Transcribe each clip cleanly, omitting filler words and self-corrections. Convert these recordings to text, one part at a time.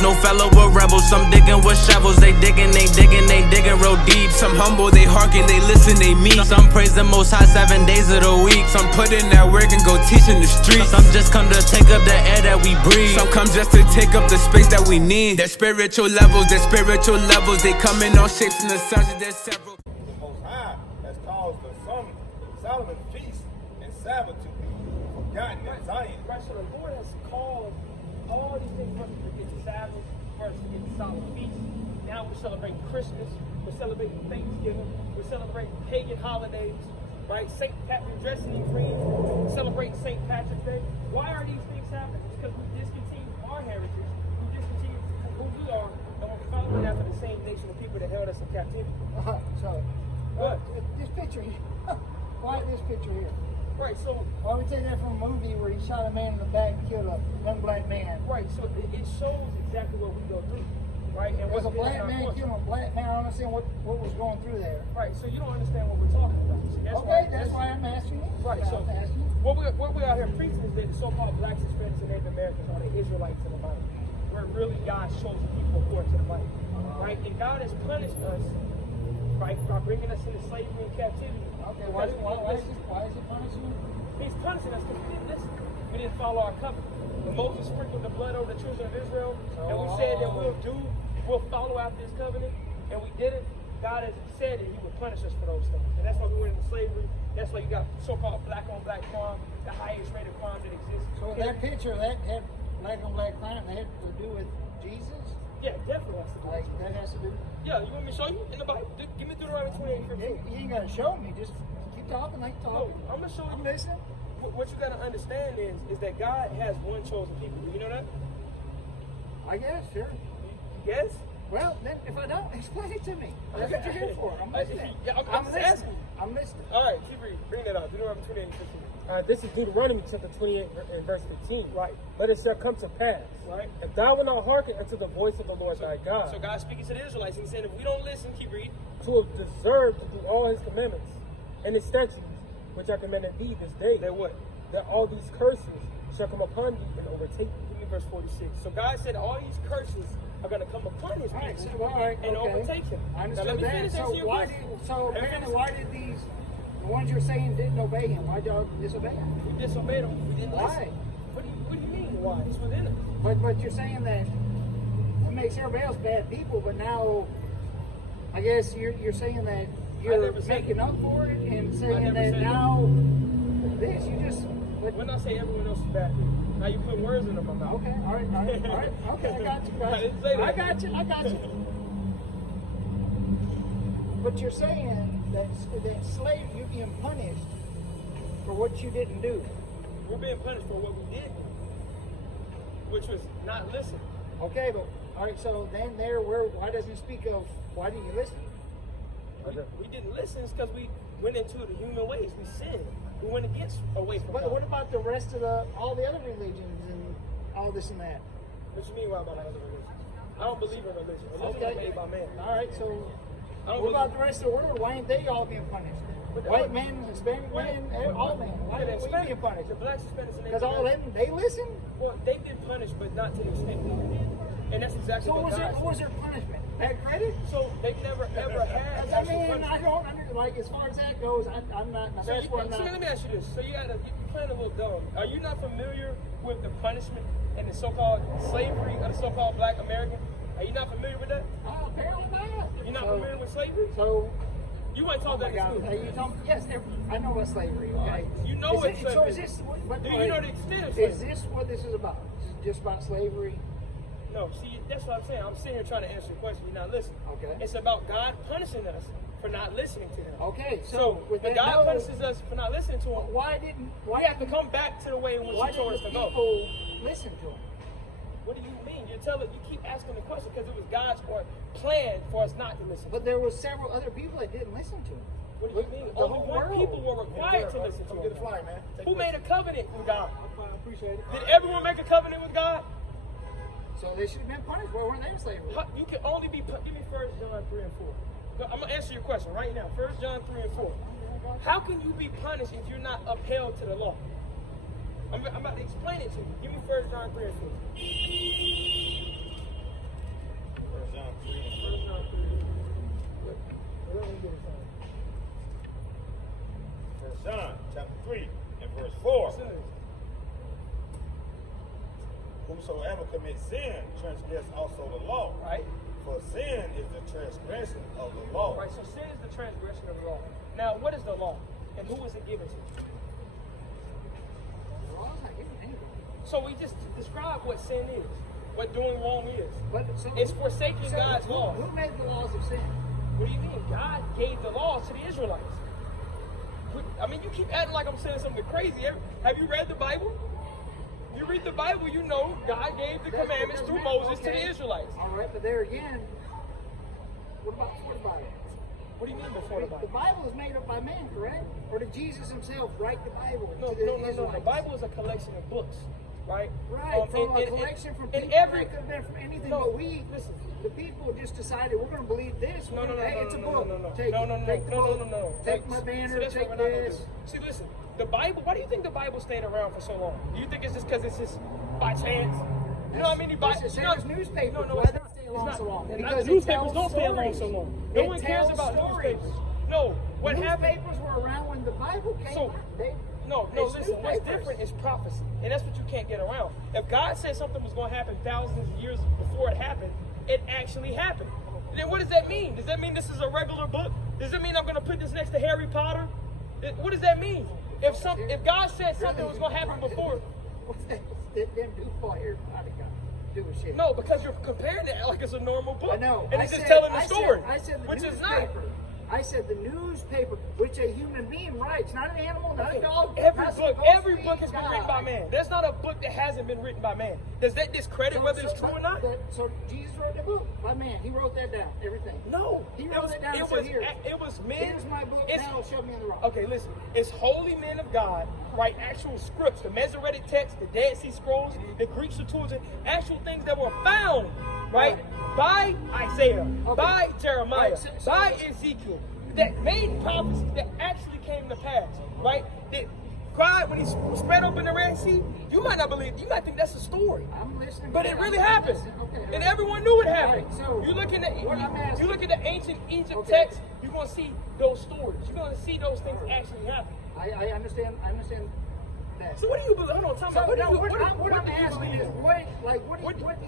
levels. No fellow with rebels. Some digging with shovels. They digging real deep. Some humble, they hearken, they listen, they meet. Some praise the Most High 7 days of the week. Some put in that work and go teach in the streets. Some just come to take up the air that we breathe. Some come just to take up the space that we need. Their spiritual levels, they come in all shapes and the sizes, there's several. The Most High has caused the Solomon feast and Sabbath to be forgotten in Zion. Right, so the Lord has called all these things first to get the Sabbath, first to get the Solomon feast. Now we're celebrating Christmas, we're celebrating Thanksgiving, we're celebrating pagan holidays, right? St. Patrick dressing in green, celebrating St. Patrick's Day. Why are these things happening? It's because we discontinued our heritage, we discontinued who we are, and we're following after the same nation of people that held us in captivity. This picture here. Why this picture here? Right, so Why we take that from a movie where he shot a man in the back and killed a young black man? right, so it shows exactly what we go through, right? And There's what's a black in our man culture. killing a black man. I don't understand what was going through there. Right, so you don't understand what we're talking about. See, That's why I'm asking you. Right, so I'm asking you. what we out here preaching is that the so-called blacks, Hispanics, and Native Americans are the Israelites in the Bible. We're really God's chosen people according to the Bible, right? And God has punished us, right, by bringing us into slavery and captivity. Okay, why is he punishing you? He's punishing us because we didn't listen. We didn't follow our covenant. When Moses sprinkled the blood over the children of Israel, and we said that we'll follow after this covenant, and we didn't, God has said that he would punish us for those things. And that's why we went into slavery. That's why you got so-called black-on-black crime, the highest rate of crime that exists. So that picture, that had black on black crime, that had to do with Jesus? Yeah, definitely has to do. Like, that has to do? Yeah, you want me to show you in the Bible? Give me Deuteronomy 28:15. You ain't gotta show me, just keep talking, I can talk. No, I'm gonna show you. I'm listening. What you gotta understand is that God has one chosen people. Do you know that? I guess, sure. Yes? Well, then if I don't, explain it to me. That's what you're here for. I'm listening. Yeah, I'm I'm just listening. asking. I'm listening. All right, keep reading. Bring that out. Deuteronomy 28:15. This is Deuteronomy chapter 28 and verse 15. Right. But it shall come to pass, Right. if thou wilt not hearken unto the voice of the Lord thy God, So God's speaking to the Israelites. He's saying, if we don't listen, keep reading. to have deserved to do all his commandments and his statutes, which I commanded thee this day, That what? that all these curses shall come upon thee and overtake thee. Give me verse 46. So God said all these curses are going to come upon his All right, people so, all right, and okay. overtake him. I Now, understood let me that. finish So answering your why question. did, so Let me apparently, finish. why did these, the ones you're saying didn't obey him? Why did y'all disobey him? We disobeyed him. We didn't Why? listen. What do you mean, why? It's within us. But you're saying that it makes everybody else bad people, but now I guess you're saying that you're never said making that. up for it and saying never that said now this you just When I say everyone else is bad people, now you put words in my mouth. okay, all right, okay, I got you, I didn't say that. I got you. But you're saying that slave, you're being punished for what you didn't do. We're being punished for what we did, which was not listen. Okay, but all right, so then why doesn't it speak of why didn't you listen? We didn't listen because we went into the human ways. We sinned. We went away from What God. about the rest of all the other religions and all this and that? What you mean, why about other religions? I don't believe in religion. Religion is made by man. All right, so I don't what about believe- the rest of the world? Why ain't they all being punished? White men, Hispanic men, all men. Why the ain't we being punished? The blacks, Hispanics, and Because Native all them, Americans- they listen? Well, they've been punished, but not to the extent we did. And that's exactly So what God what was their punishment? Bad credit? So they've never ever had. Because I mean, I don't like as far as that goes. I'm not. So, That's what I'm so let not. me ask you this. So you're playing a little dumb. Are you not familiar with the punishment and the so-called slavery of the so-called Black American? Are you not familiar with that? Oh, apparently not. You're not familiar with slavery? So. You might Oh talk my that in God! school. Are you talking? Yes, I know about slavery. Okay. You know what slavery So is. is this? What, Do you know the extent of Is slavery? this what this is about? Is it just about slavery? No, see, that's what I'm saying. I'm sitting here trying to answer your question. You're not listening. Okay. It's about God punishing us for not listening to Him. Okay. So, with when that God knowledge, punishes us for not listening to Him, we have to come back to the way in which Why He told us didn't to the go. people listen to him? What do you mean? You keep asking the question because it was God's plan for us not to listen. But there were several other people that didn't listen to him. What do you mean? The Only whole one world. people were required to listen to Come Him. get a fly, man. Take Who it. made a covenant with God? I appreciate it. Did everyone make a covenant with God? So they should have been punished. Why weren't they in slavery? You can only be give me 1 John 3 and 4. I'm gonna answer your question right now. 1 John 3 and 4. How can you be punished if you're not upheld to the law? I'm about to explain it to you. Give me 1 John 3 and 4. John 3 and 4. First John 3. Let me get it signed. First John chapter 3 and verse 4. Whosoever commits sin transgress also the law. Right? For sin is the transgression of the law. Right, so sin is the transgression of the law. Now, what is the law? And who is it given to? The law's not given to anybody. So we just described what sin is, what doing wrong is. But, so It's forsaking so God's law. Who made the laws of sin? What do you mean? God gave the laws to the Israelites. I mean, you keep acting like I'm saying something crazy. Have you read the Bible? You read the Bible, you know God gave the commandments through Moses to the Israelites. All right, but there again, what about before the Bible? What do you mean before the The Bible? Bible is made up by man, correct? Or did Jesus himself write the Bible No, to the no. Israelites? The Bible is a collection of books, right? Right, from a collection from people and every that could have been from anything, No, but we, listen. the people just decided we're going to believe this. No, Hey, it's a book. no. Take No, it. no. Take the book. No. Take my banner. See, that's Take what we're not gonna this. do. See, listen. The Bible. Why do you think the Bible stayed around for so long? Do you think it's just because it's just by chance? You know how many It's the same as newspapers. No, Why it's they not. stay It's along not. so long? And Because it newspapers tells don't stay along stories. so long. No It one cares tells about stories. newspapers. No. What happened? Newspapers were around when the Bible came So- out. They, No, it's listen, what's newspapers. different is prophecy. And that's what you can't get around. If God said something was going to happen thousands of years before it happened, it actually happened. And then what does that mean? Does that mean this is a regular book? Does it mean I'm going to put this next to Harry Potter? What does that mean? If God said something was going to happen before, What's that? Them do fall here. I got to do with shit. no, because you're comparing it like it's a normal book. I know. And I it's just said- telling the I said- story, I said the which is newspaper. not. I said the newspaper, which a human being writes, not an animal, not a dog. Every not book supposed to be has been written by God. man. There's not a book that hasn't been written by man. Does that discredit whether it's true or not? So Jesus wrote the book by man. He wrote that down. Everything. No, He wrote it down and said, "Here, it was men. here's my book. It's- Now shove me in the rock." Okay, listen. It's holy men of God write actual scripts, the Masoretic text, the Dead Sea Scrolls, the Greek Septuagint, actual things that were found, right, by Isaiah, by Jeremiah, Right, so- by Ezekiel, that made prophecies that actually came to pass, right? That God, when He spread open the Red Sea, you might not believe, you might think that's a story. I'm listening. But to it that. really I'm happened, listening. Okay. and everyone knew it happened. All right, so you look at the what I'm asking- you look at the ancient Egypt Okay. text, you're gonna see those stories. You're gonna see those things actually happen. I understand. I understand that. So what do you believe? Hold on, time So out. What do no, you? what What I'm do you asking believe? is what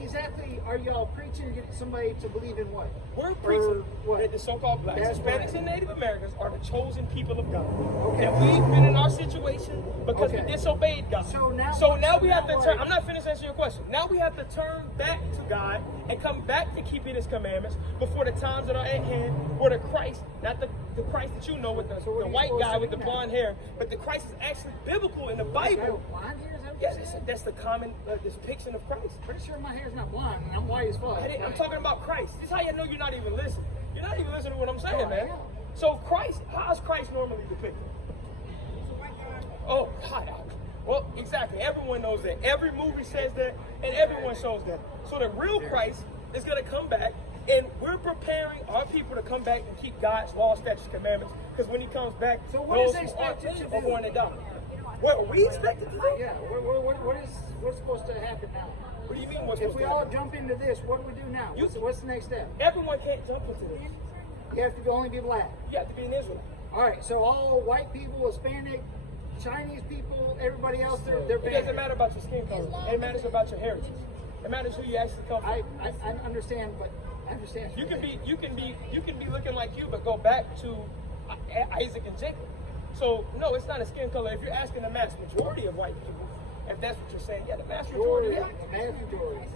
exactly are y'all preaching to get somebody to believe in what? We're Or preaching what? that the so-called blacks, That's Hispanics, right. and Native Americans are the chosen people of God. Okay. And we've been in our situation because Okay. we disobeyed God. So now we have to what? turn. I'm not finished answering your question. Now we have to turn back to God and come back to keeping His commandments before the times that are at hand, where the Christ, not the Christ that you know with the, So what the are you white supposed guy to with do the now? blonde hair, but the Christ is actually biblical in the Guy Bible. with blonde hair, is that what Yes, you said? that's the common depiction of Christ. Pretty sure my hair's not blonde and I'm white as fuck. I'm talking about Christ. This is how you know you're not even listening. You're not even listening to what I'm saying, No, I man. am. So Christ, how's Christ normally depicted? Oh, God. Well, exactly. Everyone knows that. Every movie says that, and everyone shows that. So the real Christ is going to come back, and we're preparing our people to come back and keep God's law, statutes, commandments. Because when He comes back, So what those is who are expected to are do? going to die. What are we expected to do? Yeah, what's supposed to happen now? What do you mean? What's If supposed we to all happen? jump into this, what do we do now? What's the next step? Everyone can't jump into this. You have to only be black. You have to be an Israelite. All right, so all white people, Hispanic, Chinese people, everybody else, they're It doesn't banned. matter about your skin color. It matters about your heritage. It matters who you actually come from. I understand, but I understand. You can be looking like you, but go back to Isaac and Jacob. So no, it's not a skin color. If you're asking the mass majority of white people, if that's what you're saying, yeah, the mass majority. majority. Yeah. Mass majority.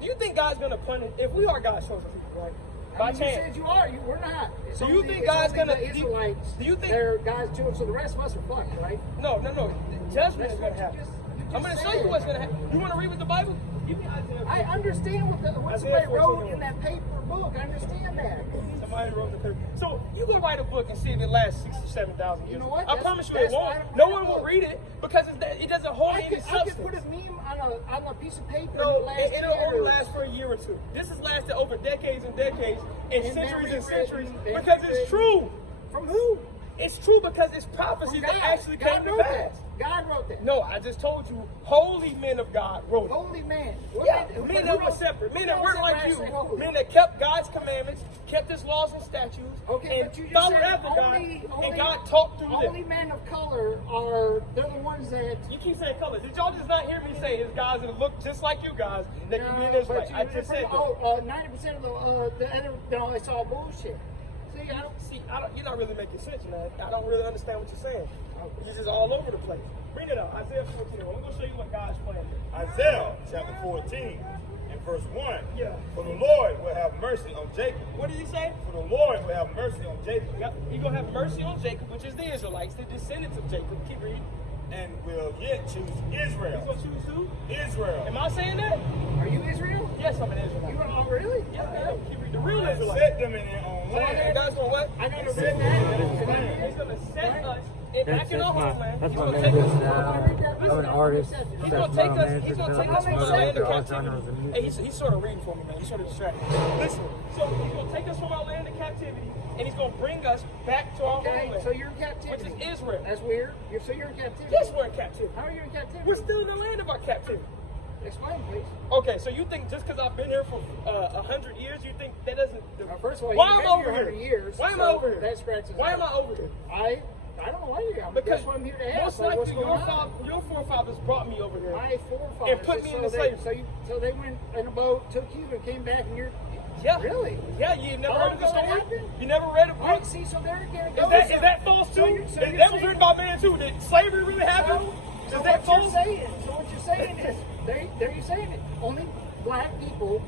Do you think God's gonna punish if we are God's chosen people, right? By I mean, you chance. said you are. We're not. It's Do you only- think it's God's only gonna- the Israelites? do you think- they're God's children? So the rest of us are fucked, right? No. Judgment is That's gonna what you happen. just I'm gonna show said. you what's gonna happen. You want to read with the Bible? Give me Isaiah. I understand what Isaiah somebody wrote 14. in that paper book. I understand that. Somebody wrote the paper. So you go write a book and see if it lasts 67,000 years. You know what? I That's- promise you it that's won't. why I don't No write a one will book. read it because it doesn't hold any I substance. could put a meme on a piece of paper. No, and last it'll only years. last for a year or two. This has lasted over decades and decades and And then centuries and rewritten, centuries then because it's rewritten. true. From who? It's true because it's prophecy From that actually God came to wrote pass. that. God wrote that. No, I just told you, holy men of God wrote it. Holy man. What Yeah, did- men men that were separate, men that weren't like you, men that kept God's commandments, kept His laws and statutes, Okay, and but you just followed said after God, only, and God talked through only them. men of color are, they're the ones that... You keep saying colors. Did y'all just not hear me say it's guys that look just like you guys that can be in this way? I just said that. 90% of the other, no, it's all bullshit. See, You're not really making sense, man. I don't really understand what you're saying. You're just all over the place. Bring it up. Isaiah 14. I'm going to show you what God's plan is. Isaiah chapter 14 and verse 1. Yeah. For the Lord will have mercy on Jacob. What did he say? For the Lord will have mercy on Jacob. Yep. He's going to have mercy on Jacob, which is the Israelites, the descendants of Jacob. Keep reading. And will yet choose He's Israel. going to choose who? Israel. Am I saying that? are you Israel? Yes, I'm an Israelite. You are, oh, really? Yeah. Keep reading. The real And Israelites. set them in their own So land. God's going to what? I never read that. He's going to set us back in That's our my homeland. that's He's my going to main take business. us. I'm an artist. He's That's gonna take my us. main He's gonna business. take us from our land of All I know is captivity. the Hey, music. he's sort of reading for me, man. He's sort of distracted. Listen. So he's gonna take us from our land of captivity, and he's gonna bring us back to our Okay, homeland, so you're in captivity. which is Israel. That's weird. So you're in captivity. Yes, we're in captivity. How are you in captivity? We're still in the land of our captivity. Explain, please. Okay, so you think just because I've been here for 100 years, you think that doesn't? First of all, why you've am I been over here here? 100 years. Why am I so over here? That scratches Why out. am I over here? I don't know why you're here. Because That's what I'm here to ask. most Like, what's likely going on? your forefathers brought me over here. My forefathers. And put me so into they, slavery. So they went in a boat, took you, and came back, and you're. Yeah. Really? Yeah, you never Oh, heard of the so that story? happened? You never read a All book? right, see, so there again. Is that false too? So you're That was saying- written by man too. Did slavery really happen? So Is that what false? you're saying? So what you're saying is, there you're saying it. Only black people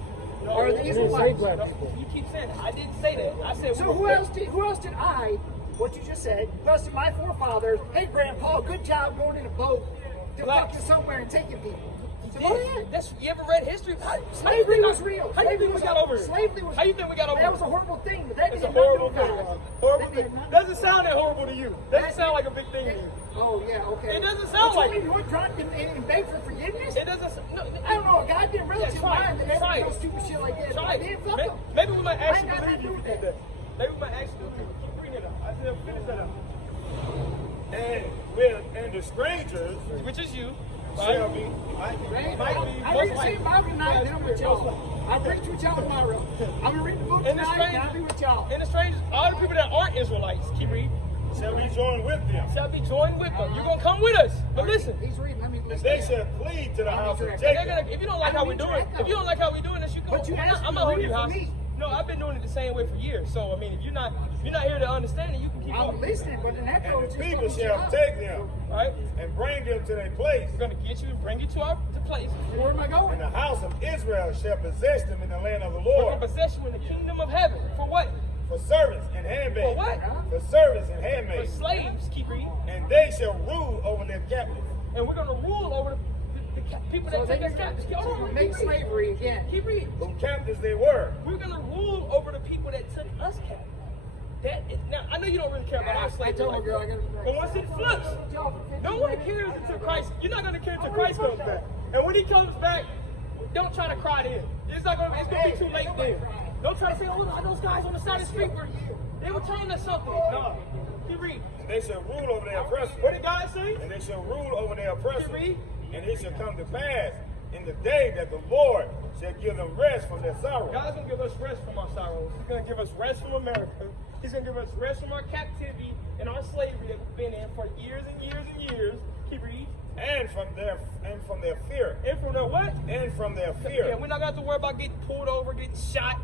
are the You didn't say Israelites. black No, people. you keep saying that. I didn't say that. I said So who else did I? What you just said? Who else did my forefathers? Hey, Grandpa, good job going in a boat to Blacks. fucking somewhere and taking people. So go ahead. You ever read history? Slavery was real. How you think we got over here? Slavery was. How you think we got over That here? was a horrible thing, but that It's did a horrible not do thing. God. Horrible That thing. did not- Doesn't sound that horrible to you. Doesn't sound like a big thing to you. Oh yeah, okay. It doesn't sound What like you it. mean, you went drunk and begged for forgiveness? It doesn't. No, I don't know. A goddamn relative Yeah, of try it. mine that never Try did no it. stupid shit like that. Try Then it. fuck them. Maybe we might actually I ain't got believe you nothing to do did with that. Maybe we might actually believe you. Keep bringing it up. I said, finish that up. And the strangers Which is you. shall Right? be. Right? Might be, I most read the likely. same Bible tonight Yeah, and I'm with most y'all. likely. I preach with y'all tomorrow. I'm gonna read the book And the tonight and I'll be strangers, with y'all. and the strangers, all the people that aren't Israelites, keep reading, Shall be joined with them. shall be joined with them. You're gonna come with us. But listen, He's reading. Let me And listen. they shall flee to the house of they're Jacob. gonna, if you don't like how we're doing, if you don't like how we're doing this, you go. But you asked I'm me not to holding read you it for hostage. me. No, I've been doing it the same way for years. So I mean, if you're not here to understand it, you can keep I'm going. listening, but in that And code, the people shall take them Right? and bring them to their place. We're gonna get you and bring you to our place. Where am I And going? the house of Israel shall possess them in the land of the We're gonna Lord possess you in the kingdom of heaven. For what? for servants and handmaids. For what? For servants and For handmaids. slaves. Keep reading. And they shall rule over their captives. And we're gonna rule over the people So that then take us you're captive. so Hold you on, make keep reading. slavery again. Keep reading. Whom captives they were. We're gonna rule over the people that took us captive. Now I know you don't really care about our I slavery. told my like girl I that. gotta. But once it flips, no one cares until Christ. You're not gonna care until Christ comes back. And when He comes back, don't try to cry then. It's gonna be too late then. Don't try to say, oh look, those guys on the side of the street they were telling us something. No. Keep reading. And they shall rule over their oppressors. What did God say? And they shall rule over their oppressors. Keep reading. And it shall come to pass in the day that the Lord shall give them rest from their sorrow. God's gonna give us rest from our sorrows. He's gonna give us rest from America. He's gonna give us rest from our captivity and our slavery that we've been in for years and years and years. Keep reading. And from their fear. And from their what? And from their fear. Yeah, we're not gonna have to worry about getting pulled over, getting shot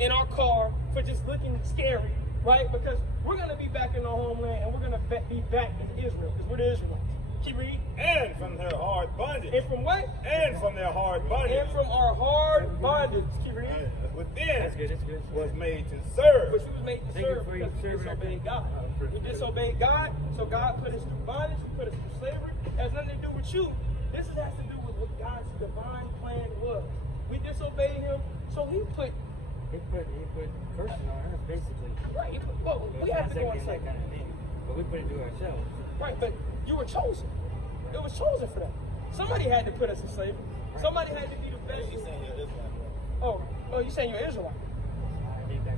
in our car for just looking scary, right? Because we're gonna be back in our homeland and we're gonna be back in Israel because we're the Israelites. Keep reading. And from their hard bondage. And from what? And from their hard bondage. And from our hard bondage. Keep reading. And within That's good. was made to serve. Which we was made to Thank you serve for because we serving our disobeyed God. We disobeyed God, so God put us through bondage, He put us through slavery. It has nothing to do with you. This has to do with what God's divine plan was. We disobeyed Him, so He put He put cursing on us basically. right. He put, well, we It's have not to go exactly and that say kind of thing, but we put it to ourselves. right, but you were chosen. It was chosen for that. Somebody had to put us in slavery. Somebody had to be the best. Oh, you saying you're Israelite? I think that.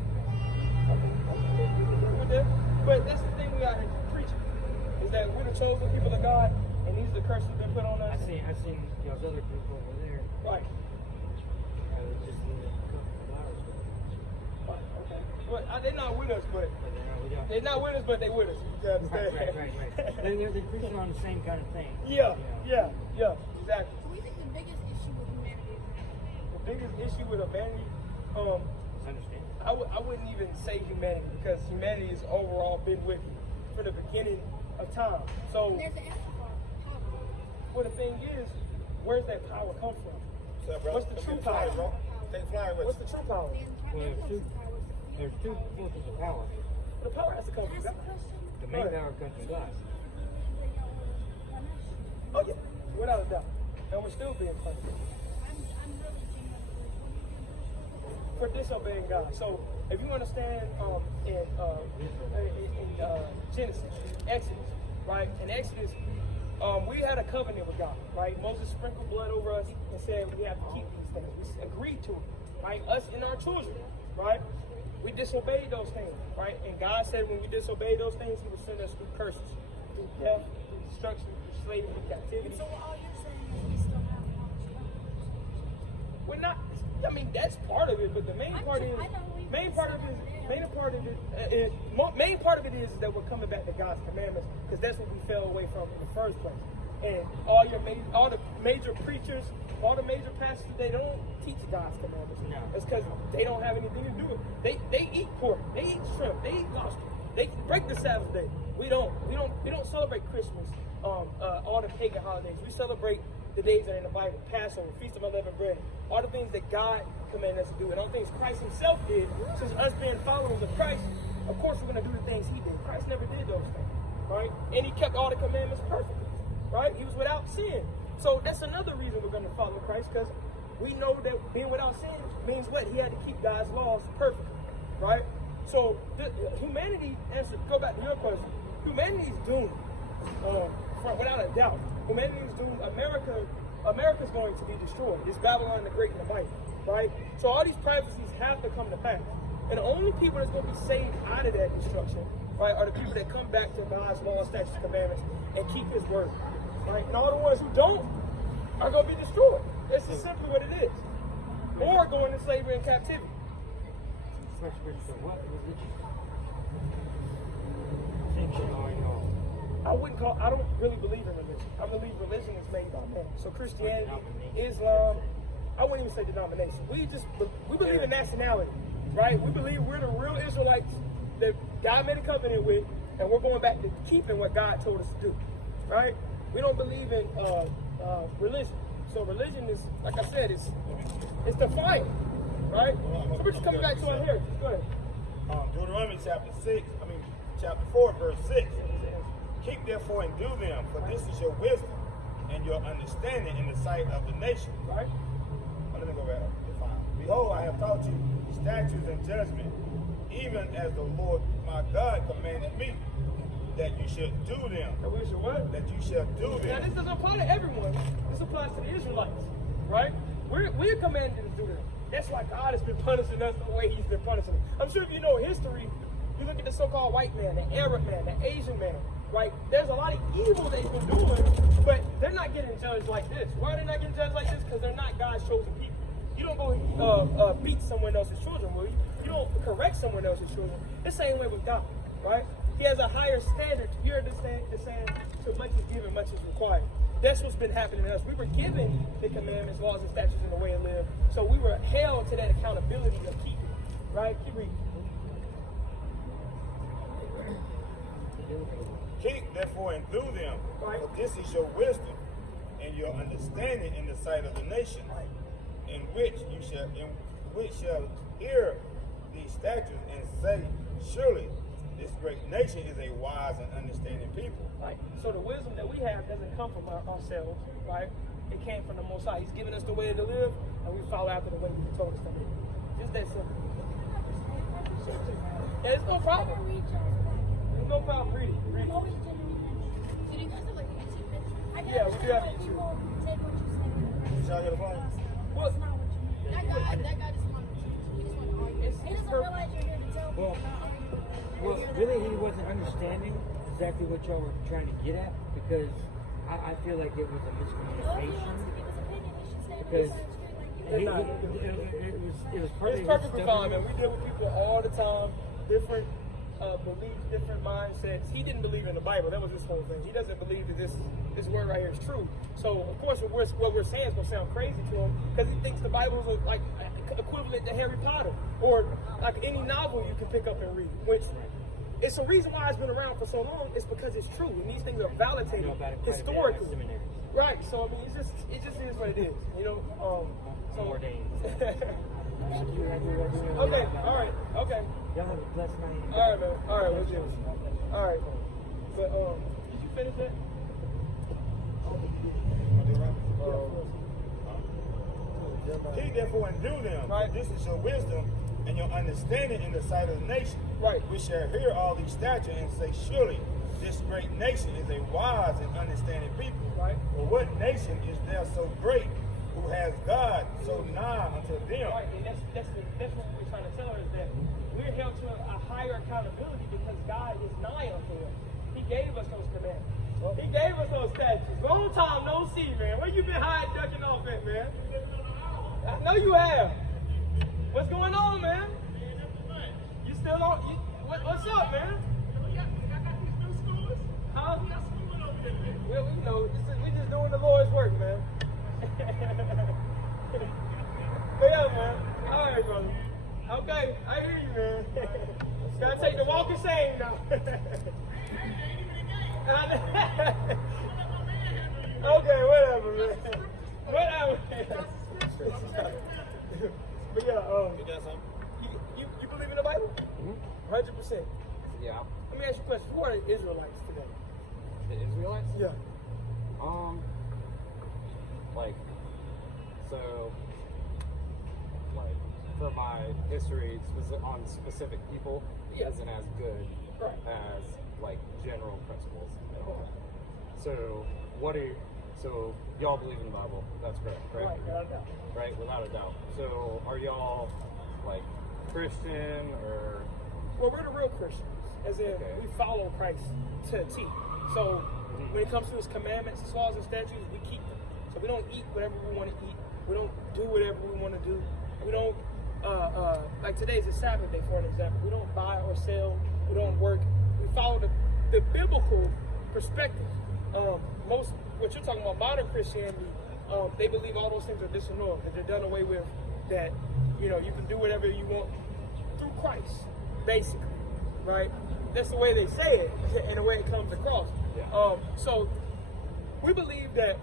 With that? But that's the thing we out here preaching is that we're the chosen people of God, and these are the curses that been put on us. I seen those other people over there. Right. not with us, but But they're not with us, but they with us. You understand? right. They're preaching on the same kind of thing. Yeah, exactly. So we think the biggest issue with humanity is The biggest issue with humanity, Understand? I wouldn't even say humanity, because humanity has overall been with from the beginning of time. So, and there's an answer for power. well, the thing is, where's that power come from? What's up, bro? What's the true power? Bro? Take the flyer with What's you. the true power? Well, there's two sources of power. The power has to come from God. The main power comes from God. Oh yeah, without a doubt. And we're still being punished for disobeying God. So if you understand in Genesis, Exodus, right? In Exodus, we had a covenant with God, right? Moses sprinkled blood over us and said we have to keep these things. We agreed to it, right? Us and our children, right? We disobeyed those things, right? And God said when we disobeyed those things, He would send us through curses, through death, through destruction, through slavery, captivity. So all you're saying is we still have power. We're not. I mean, that's part of it, but the main part is main part of it is that we're coming back to God's commandments, because that's what we fell away from in the first place. And all the major preachers, all the major pastors, they don't teach God's commandments. No. It's because they don't have anything to do with it. They eat pork, they eat shrimp, they eat lobster, they break the Sabbath day. We don't celebrate Christmas, all the pagan holidays. We celebrate the days that are in the Bible: Passover, Feast of Unleavened Bread, all the things that God commanded us to do, and all the things Christ Himself did. Since us being followers of Christ, of course we're going to do the things He did. Christ never did those things, right? And He kept all the commandments perfectly, right? He was without sin. So that's another reason we're going to follow Christ, because we know that being without sin means what? He had to keep God's laws perfectly, right? So humanity, go back to your question, humanity is doomed, without a doubt. Humanity is doomed. America's going to be destroyed. It's Babylon the Great and the Mighty, right? So all these prophecies have to come to pass. And the only people that's going to be saved out of that destruction, right, are the people that come back to God's law, statutes, commandments, and keep His word, right? And all the ones who don't are going to be destroyed. That's just simply what it is. Or go into slavery and captivity. First question, so what religion? Section or no? I don't really believe in religion. I believe religion is made by man. So Christianity, Islam, I wouldn't even say denomination. We believe in nationality, right? We believe we're the real Israelites that God made a covenant with, and we're going back to keeping what God told us to do, right? We don't believe in religion. So religion is, like I said, it's defiant, right? So we're just coming back to our heritage. Go ahead. Deuteronomy chapter 4, verse 6. Keep therefore and do them, for this is your wisdom and your understanding in the sight of the nation. Right? Let me go back up to 5. Behold, I have taught you statutes and judgment, even as the Lord my God commanded me, that you should do them. That we should what? That you shall do them. Now this doesn't apply to everyone. This applies to the Israelites, right? We're commanded to do them. That's why God has been punishing us the way He's been punishing us. I'm sure if you know history, you look at the so-called white man, the Arab man, the Asian man, right? There's a lot of evil they've been doing, but they're not getting judged like this. Why are they not getting judged like this? Because they're not God's chosen people. You don't go beat someone else's children, will you? You don't correct someone else's children. The same way with God, right? He has a higher standard. You hear the saying, so much is given, much is required. That's what's been happening to us. We were given the commandments, laws, and statutes, and the way to live. So we were held to that accountability of keeping, right? Keep reading. Keep therefore and do them, Right. for this is your wisdom and your understanding in the sight of the nations, in which shall hear these statutes and say, surely this great nation is a wise and understanding people. Right. So the wisdom that we have doesn't come from ourselves, right? It came from the Most High. He's given us the way to live, and we follow after the way He told us to live. Just that simple. Yeah, it's no problem. There's no problem. Read it. Read it. Yeah, we do have YouTube. Y'all get a phone? Well, That guy just wanted to teach. He just wanted to argue. He doesn't realize you're here to tell people not arguing. Well, really, he wasn't understanding exactly what y'all were trying to get at, because I feel like it was a Well, if he miscommunication. wants to give his opinion, he should stand Because on the side straight like you. it was partly it's his perfectly stubbornness. fine, man. We deal with people all the time different beliefs, different mindsets. He didn't believe in the Bible. That was his whole thing. He doesn't believe that this word right here is true. So of course, what we're saying is going to sound crazy to him because he thinks the Bible is like equivalent to Harry Potter or like any novel you can pick up and read. Which it's a reason why it's been around for so long. It's because it's true, and these things are validated historically. Right. So I mean, it just is what it is. You know. So More days. Okay, all right, okay. Y'all have a blessed night. All right, man. All right, let's do this. All right. But, did you finish that? He therefore endue them. Right. This is your wisdom and your understanding in the sight of the nation. Right. We shall hear all these statutes and say, surely this great nation is a wise and understanding people. Right. For what nation is there so great who has God so nigh unto them? Right, and that's what we're trying to tell her is that we're held to a higher accountability because God is nigh unto us. He gave us those commandments. He gave us those statutes. Long time no see, man. Where you been hiding, ducking off at, man? I know you have. What's going on, man? You still on? What's up, man? Huh? Well, you know, we just doing the Lord's work, man. But yeah, man. All right, brother. Okay, I hear you, man. Gotta take the walk of shame now. Okay, whatever, man. Whatever. But yeah, you believe in the Bible? 100%. Yeah. Let me ask you a question. Who are the Israelites today? The Israelites? Yeah. For my history on specific people, Yeah. isn't as good Right. as like general principles and all that. So y'all believe in the Bible? That's correct, right? Right, without a doubt. Right, without a doubt. So are y'all like Christian or? Well, we're the real Christians, as in Okay. we follow Christ to a T. So when it comes to his commandments, his laws, and statutes, we keep them. So we don't eat whatever we want to eat. We don't do whatever we want to do. We don't, like today's a Sabbath day, for an example. We don't buy or sell. We don't work. We follow the biblical perspective. What you're talking about, modern Christianity, they believe all those things are disannulled, that they're done away with, that, you know, you can do whatever you want through Christ, basically, right? That's the way they say it, and the way it comes across. Yeah. So we believe that,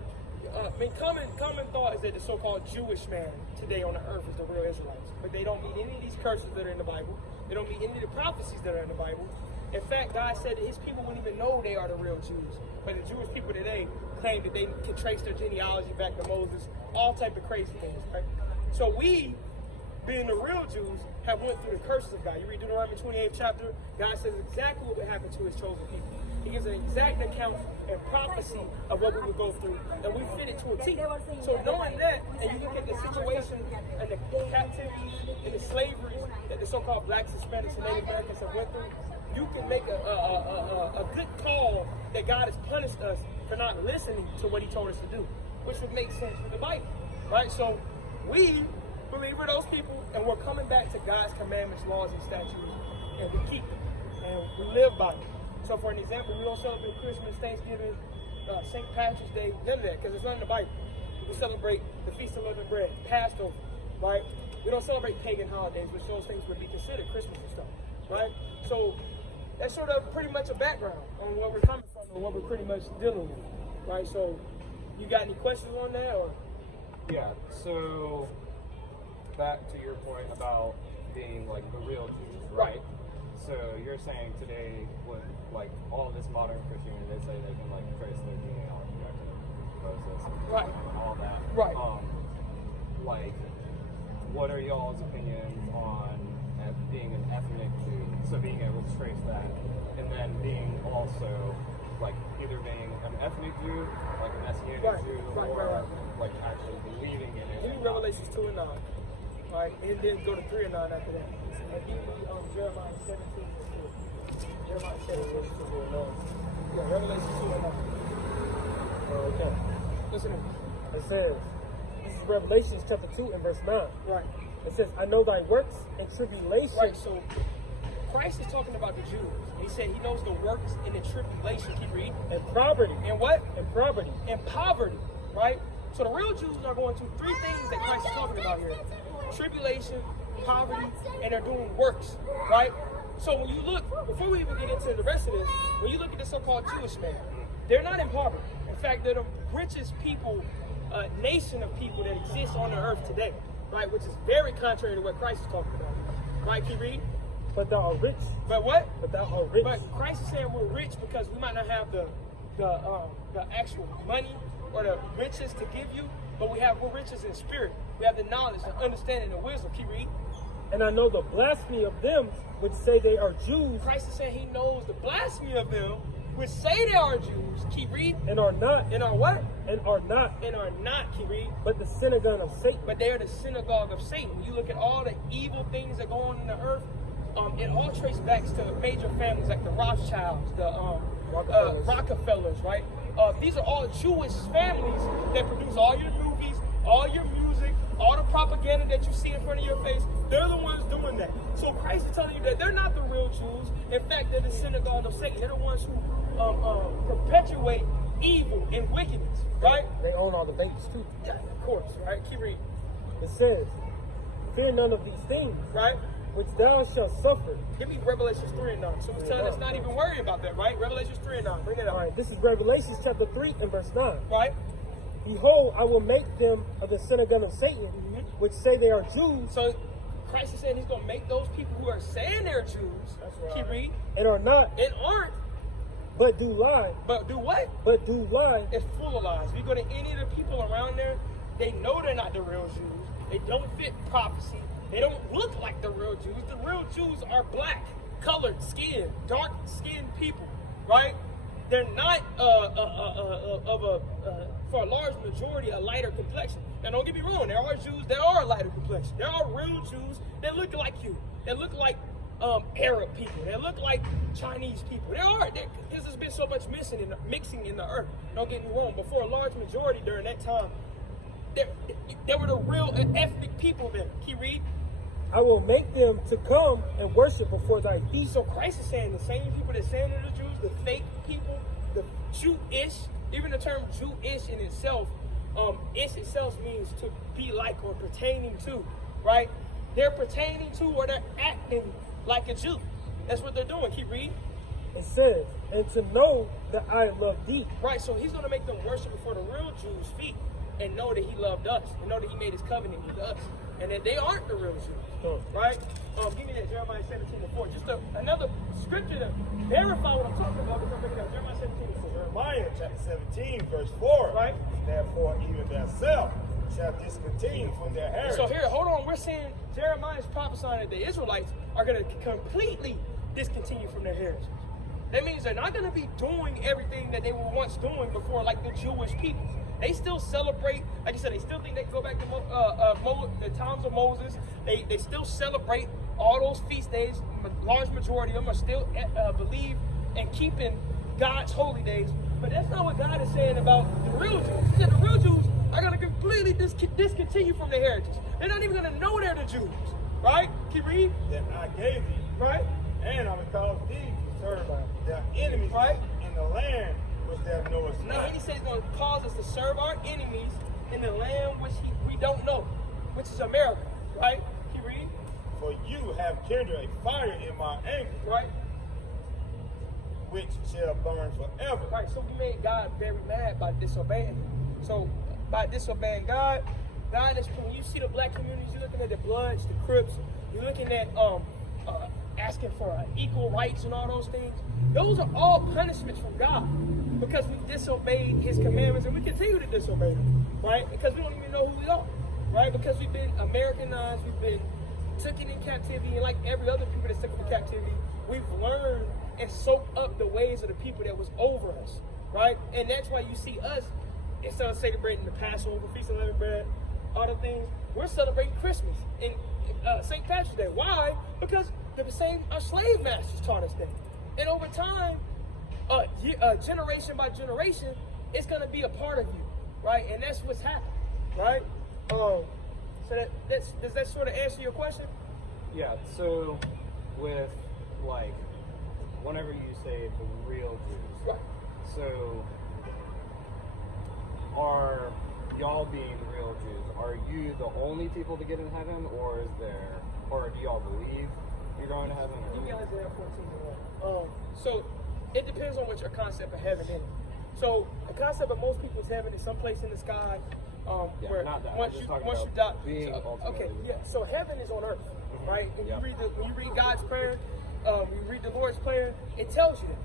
common thought is that the so-called Jewish man today on the earth is the real Israelites, but they don't meet any of these curses that are in the Bible. They don't meet any of the prophecies that are in the Bible. In fact, God said that his people wouldn't even know they are the real Jews, but the Jewish people today claim that they can trace their genealogy back to Moses, all type of crazy things, right? So we, being the real Jews, have went through the curses of God. You read Deuteronomy 28th chapter, God says exactly what would happen to his chosen people. He gives an exact account and prophecy of what we would go through, and we fit it to a T. So knowing that, and you look at the situation and the captivities and the slavery that the so-called blacks, Hispanics, and Native Americans have went through, you can make a good call that God has punished us for not listening to what he told us to do, which would make sense with the Bible, right? So we believe we're those people, and we're coming back to God's commandments, laws, and statutes, and we keep them, and we live by them. So for an example, we don't celebrate Christmas, Thanksgiving, St. Patrick's Day, none of that, because it's not in the Bible. We celebrate the Feast of Unleavened Bread, Passover, right? We don't celebrate pagan holidays, which those things would be considered Christmas and stuff, right? So that's sort of pretty much a background on where we're coming from and what we're pretty much dealing with, right? So you got any questions on that, or? Yeah, so back to your point about being like the real Jews, right? So you're saying today with like all this modern Christianity, they say they can like trace their genealogy back to Moses, Right. and all that. Right. Like, what are y'all's opinions on being an ethnic Jew? So being able to trace that, and then being also like either being an ethnic Jew, like a Messianic Jew, or like actually believing in it. Give me Revelations 2 and 9, right? And then go to 3 and 9 after that. And give me Jeremiah 17 and 2. Jeremiah 17 and 2. Yeah, Revelation 2 and 9. Okay. Listen to me. It says, this is Revelation chapter 2 and verse 9. Right. It says, I know thy works and tribulation. Right, so Christ is talking about the Jews. He said he knows the works in the tribulation. Keep reading. And poverty. And what? And poverty. And poverty, right? So the real Jews are going through three things that Christ is talking about here. Tribulation, poverty, and they're doing works, right? So when you look, before we even get into the rest of this, when you look at the so-called Jewish man, they're not in poverty. In fact, they're the richest people, nation of people that exists on the earth today, right? Which is very contrary to what Christ is talking about. Right, can you read? But thou art rich. But what? But thou art rich. But Christ is saying we're rich because we might not have the actual money or the riches to give you, but we're riches in spirit. We have the knowledge, the understanding, the wisdom. Can you read? And I know the blasphemy of them which say they are Jews. Christ is saying he knows the blasphemy of them which say they are Jews. Keep reading. And are not. And are what? And are not. And are not. Keep reading. But the synagogue of Satan. But they are the synagogue of Satan. When you look at all the evil things that go on in the earth, it all traces back to major families like the Rothschilds, the Rockefellers, right? These are all Jewish families that produce all your movies, all your music, all the propaganda that you see in front of your face. They're the ones doing that. So Christ is telling you that they're not the real Jews. In fact, they're the synagogue of Satan. They're the ones who perpetuate evil and wickedness, right? They own all the babies too. Yeah, of course, right? Keep reading. It says, fear none of these things, right? Which thou shalt suffer. Give me Revelations 3 and 9. So we're telling us not even worry about that, right? Revelations 3 and 9. Bring it up. All right, this is Revelations chapter 3 and verse 9. Right? Behold, I will make them of the synagogue of Satan, which say they are Jews. So Christ is saying he's going to make those people who are saying they're Jews, keep reading, and are not, and aren't, but do lie. But do what? But do lie. It's full of lies. If you go to any of the people around there, they know they're not the real Jews. They don't fit prophecy. They don't look like the real Jews. The real Jews are black, colored skin, dark skinned people, right? They're not for a large majority, a lighter complexion. Now, don't get me wrong. There are Jews that are a lighter complexion. There are real Jews that look like you. That look like Arab people. That look like Chinese people. There are, because there's been so much mixing in the earth. Don't get me wrong. But for a large majority during that time, there were the real ethnic people there. Can you read? I will make them to come and worship before thy feet. So Christ is saying the same people that saying they're the Jews, the fake people, the Jewish, even the term Jewish in itself, ish itself means to be like or pertaining to, right? They're pertaining to or they're acting like a Jew. That's what they're doing. Keep reading. It says, and to know that I love thee. Right, so he's going to make them worship before the real Jews' feet and know that he loved us and know that he made his covenant with us and that they aren't the real Jews, right? Give me that Jeremiah 17:4. Just another scripture to verify what I'm talking about. Because I'm bringing out Jeremiah 17:4. Jeremiah chapter 17, verse 4. Right. Therefore, even thyself shall discontinue from their heritage. So here, hold on. We're saying Jeremiah is prophesying that the Israelites are going to completely discontinue from their heritage. That means they're not going to be doing everything that they were once doing before, like the Jewish people. They still celebrate, like I said, they still think they can go back to the times of Moses. They still celebrate all those feast days. A large majority of them are still believe in keeping God's holy days. But that's not what God is saying about the real Jews. He said the real Jews are going to completely discontinue from their heritage. They're not even going to know they're the Jews. Right? Keep reading. That I gave thee. Right? And I will cause thee to serve their enemies right? in the land which thou knowest not. Now, he says he's going to cause us to serve our enemies in the land which we don't know, which is America, right? Keep reading. For you have kindled a fire in my anger, right? Which shall burn forever. Right, so we made God very mad by disobeying. So by disobeying God is, when you see the black communities, you're looking at the Bloods, the Crips, you're looking at asking for equal rights and all those things. Those are all punishments from God because we disobeyed his commandments and we continue to disobey them, right? Because we don't even know who we are, right? Because we've been Americanized, we've been taken in captivity, and like every other people that's taken in captivity, we've learned and soaked up the ways of the people that was over us, right? And that's why you see us, instead of celebrating the Passover, Feast of Unleavened Bread, all the things, we're celebrating Christmas and St. Patrick's Day. Why? Because the same slave masters taught us that. And over time, generation by generation, it's going to be a part of you, right? And that's what's happened, right? So does that sort of answer your question? Yeah, so with like, whenever you say the real Jews, Right. so are y'all being the real Jews, are you the only people to get in heaven, or do y'all believe you're going to heaven? You guys are 14 so it depends on what your concept of heaven is. So the concept of most people's heaven is someplace in the sky, where not that. once I'm you just die. being Okay, yeah. So heaven is on earth, right? And Yeah. when you read God's prayer, you read the Lord's prayer, it tells you that.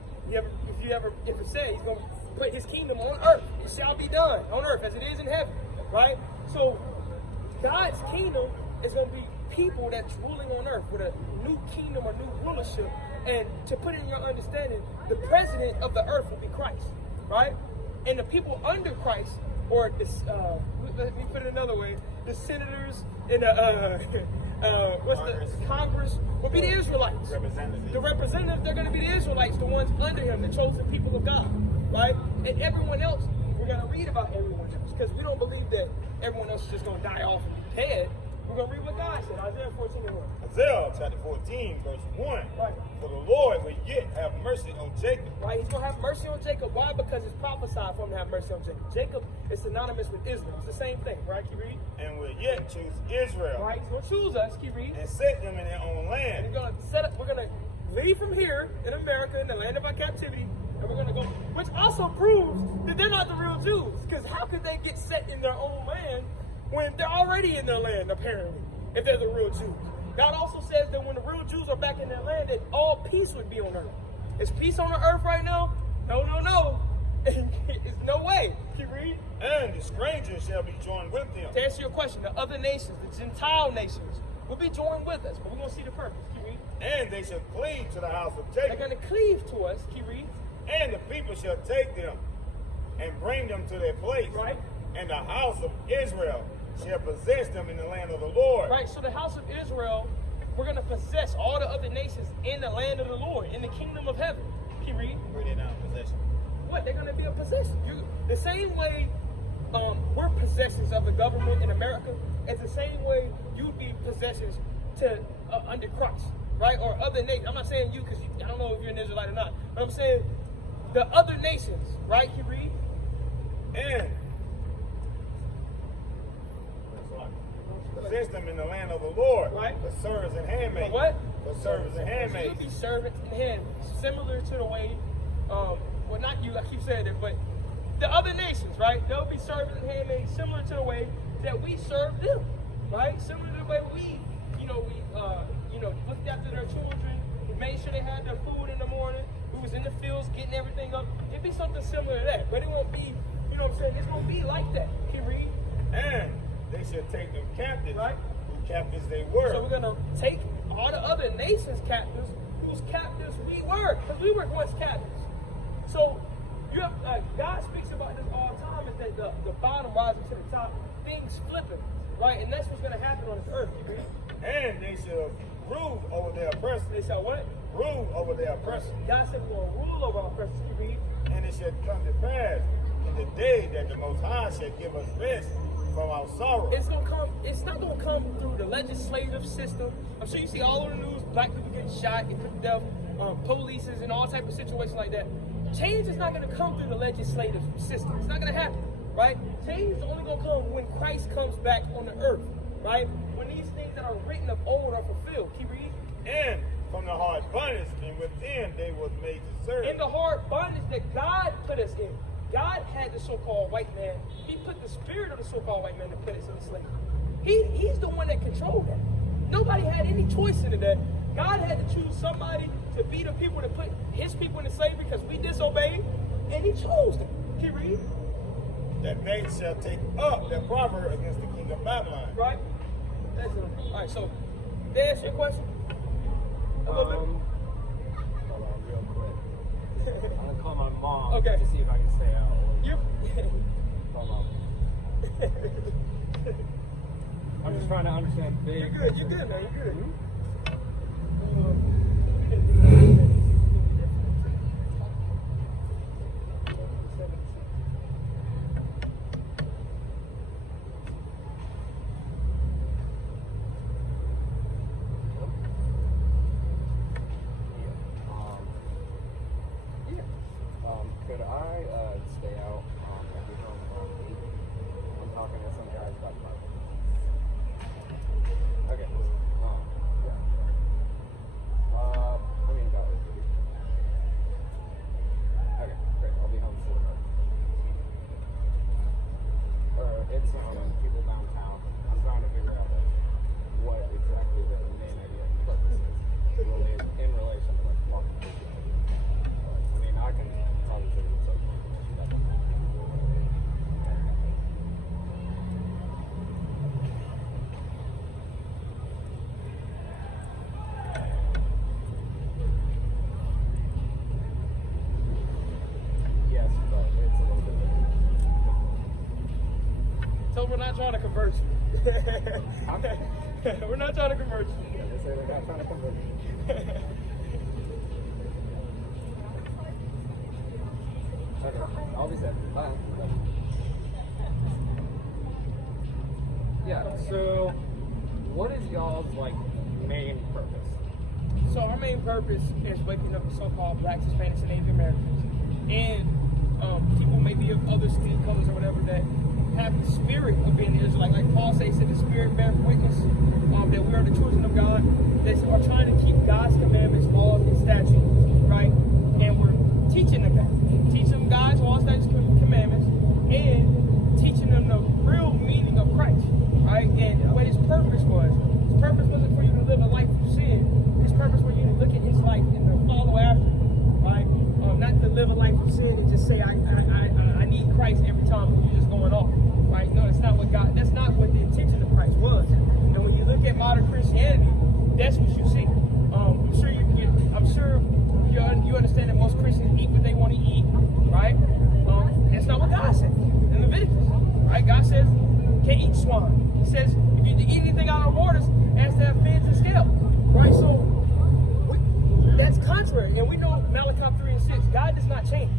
If it says He's going to put His kingdom on earth, it shall be done on earth as it is in heaven, right? So God's kingdom is going to be people that's ruling on earth with a new kingdom or new rulership. And to put it in your understanding, the president of the earth will be Christ, right? And the people under Christ, or this, let me put it another way, the senators and the Congress will be the Israelites. Representatives. The representatives, they're going to be the Israelites, the ones under Him, the chosen people of God, right? And everyone else, we're going to read about everyone else, because we don't believe that everyone else is just going to die off and be dead. We're going to read what God said, Isaiah 14:1. Isaiah chapter 14, verse 1. Right. For the Lord will yet have mercy on Jacob. Right, He's going to have mercy on Jacob. Why? Because it's prophesied for Him to have mercy on Jacob. Jacob is synonymous with Israel. It's the same thing, right? Keep reading. And will yet choose Israel. Right, He's going to choose us. Keep reading. And set them in their own And land. we're going to leave from here in America, in the land of our captivity, and we're going to go, which also proves that they're not the real Jews. Because how could they get set in their own land when they're already in their land, apparently, if they're the real Jews? God also says that when the real Jews are back in their land, that all peace would be on earth. Is peace on the earth right now? No, no, no. It's no way. Keep reading. And the strangers shall be joined with them. To answer your question, the other nations, the Gentile nations, will be joined with us, but we're going to see the purpose. Keep reading. And they shall cleave to the house of They're Jacob. going to cleave to us. Keep reading. And the people shall take them and bring them to their place. Right. And the house of Israel shall possess them in the land of the Lord. Right, so the house of Israel, we're going to possess all the other nations in the land of the Lord, in the kingdom of heaven. Keep reading. Bring it down, possession. What? They're going to be a possession. The same way we're possessions of the government in America, it's the same way you'd be possessions to under Christ, right? Or other nations. I'm not saying you because I don't know if you're an Israelite or not, but I'm saying the other nations, right? Keep reading. And possess them in the land of the Lord. Right. For servants and handmaids. For what? For servants and So handmaids. you'll be servants and handmaids, similar to the way, well, not you, I keep saying it, but the other nations, right? They'll be servants and handmaids, similar to the way that we serve them, right? Similar to the way we looked after their children, we made sure they had their food in the morning, we was in the fields getting everything up. It'd be something similar to that, but it won't be, you know what I'm saying? It's gonna be like that. Can you read? And they shall take them captives, Right. who captives they were. So we're gonna take all the other nations captives, whose captives we were, because we were once captives. So you have God speaks about this all the time. Is that the bottom rising to the top, things flipping, right? And that's what's gonna happen on this earth. You read? And they shall rule over their oppressors. They shall what? Rule over their oppressors. God said we're gonna rule over our oppressors. You read? And it shall come to pass in the day that the Most High shall give us rest from our sorrow. It's gonna come. It's not gonna come through the legislative system. I'm sure you see all over the news, black people getting shot, getting put to death, polices, and all type of situations like that. Change is not gonna come through the legislative system. It's not gonna happen, right? Change is only gonna come when Christ comes back on the earth, right? When these things that are written of old are fulfilled. Keep reading. And from the hard bondage and within they was made to serve. In the hard bondage that God put us in. God had the so-called white man. He put the spirit of the so-called white man to put us in slavery. He's the one that controlled that. Nobody had any choice in that. God had to choose somebody to be the people to put his people into slavery because we disobeyed, and he chose them. Can you read? That they shall take up their proverb against the king of Babylon. Right? That's it. All right, so, did I answer your question? A little bit? Hold on real quick. I'm gonna call my mom Okay. to see if I can stay out. You. Hold on. I'm just trying to understand the big. You're good. You're good, man. You're good. not trying to convert you. We're not trying to convert you. Yeah, they say they're not trying to convert you. Okay, I'll be set. Bye. Yeah, so what is y'all's like main purpose? So our main purpose is waking up the so-called Blacks, Hispanics, and Native Americans, and people maybe of other skin colors or whatever that have the spirit of being Israelite. Like Paul said the spirit bears witness that we are the children of God, that are trying to keep God's commandments, laws, and statutes, right? And we're teaching them that. Teaching them God's laws, statutes, commandments, and teaching them the real meaning of Christ, right? And what his purpose wasn't for you to live a life of sin. His purpose was you to look at his life and to follow after him, right? Not to live a life of sin and just say, I need Christ every time you're just going off, right? No, that's not what the intention of Christ was. And when you look at modern Christianity, that's what you see. I'm sure you understand that most Christians eat what they want to eat, right? That's not what God says in Leviticus, right? God says you can't eat swine. He says if you eat anything out of the waters, it has to have fins and scales, right? So that's contrary, and we know Malachi 3 and 6. God does not change,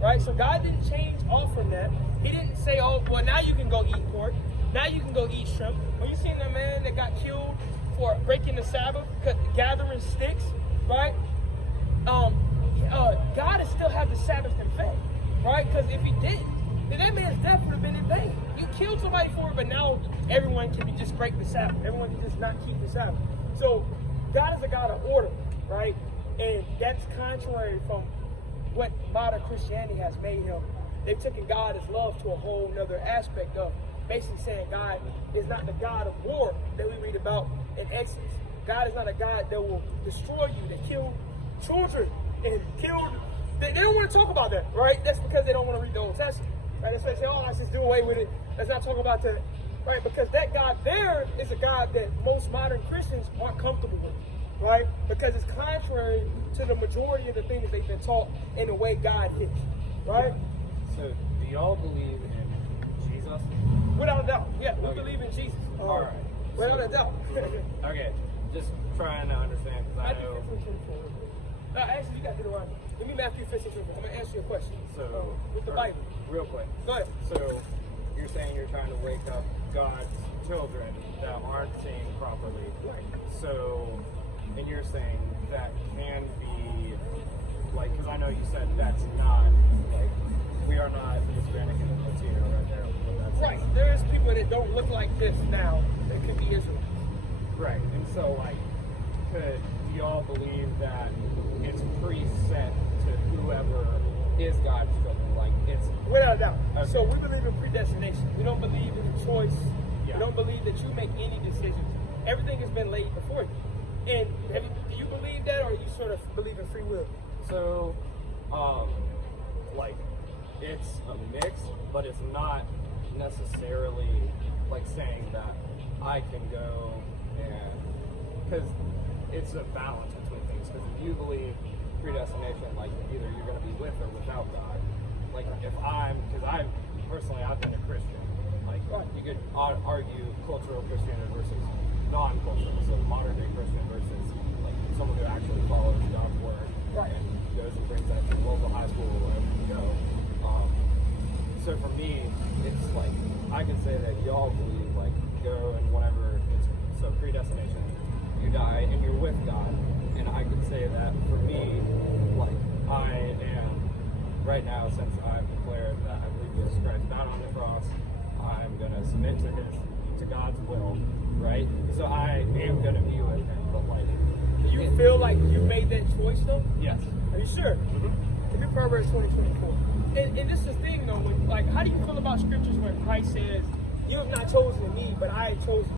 right? So God didn't change off from that. He didn't say, "Oh, well, now you can go eat pork. Now you can go eat shrimp." When you seen that man that got killed for breaking the Sabbath, gathering sticks, right? God would still have the Sabbath in faith, right? Because if he didn't, then that man's death would have been in vain. You killed somebody for it, but now everyone can just break the Sabbath. Everyone can just not keep the Sabbath. So God is a God of order, right? And that's contrary from what modern Christianity has made him. They've taken God as love to a whole nother aspect of basically saying God is not the God of war that we read about in Exodus. God is not a God that will destroy you, that kill children and kill. They don't want to talk about that, right? That's because they don't want to read the Old Testament, right? That's why they say, "Oh, let's just do away with it. Let's not talk about that," right? Because that God there is a God that most modern Christians aren't comfortable with, right? Because it's contrary to the majority of the things they've been taught in the way God is, right? So, do y'all believe in Jesus? Without a doubt, yeah, we believe in Jesus. All right. Without a doubt. Okay, just trying to understand because I Matthew know. 15:24. No, actually, you got to do it right. Give me Matthew 15:24. I'm gonna answer your question. So, with the Bible. Real quick. Go ahead. So, you're saying you're trying to wake up God's children that aren't seeing properly. Right. So, and you're saying that can be, like, because I know you said that's not, like, we are not Hispanic and Latino right there. But that's Right. There's people that don't look like this now that could be Israelites. Right. And so, like, do y'all believe that it's preset to whoever is God's children? Like, it's Without a doubt. Okay. So we believe in predestination. We don't believe in choice. Yeah. We don't believe that you make any decisions. Everything has been laid before you. And do you believe that, or you sort of believe in free will? So, like, it's a mix, but it's not necessarily like saying that I can go and, because it's a balance between things. Because if you believe predestination, like either you're going to be with or without God. Like if because I've been a Christian. Like you could argue cultural Christianity versus non-cultural, so modern day Christian versus like someone who actually follows God's word and goes and brings that to the local high school or wherever you go. So for me, it's like I can say that y'all believe like go and whatever. So predestination, you die and you're with God, and I could say that for me, like I am right now, since I've declared that I believe Jesus Christ died on the cross, I'm gonna submit to God's will, right? So I am gonna be with Him, but like, Do you feel like you made that choice though? yes. Are you sure? Give me Proverbs 20:24. And this is the thing though, when, like, how do you feel about scriptures when Christ says, "You have not chosen me, but I have chosen"?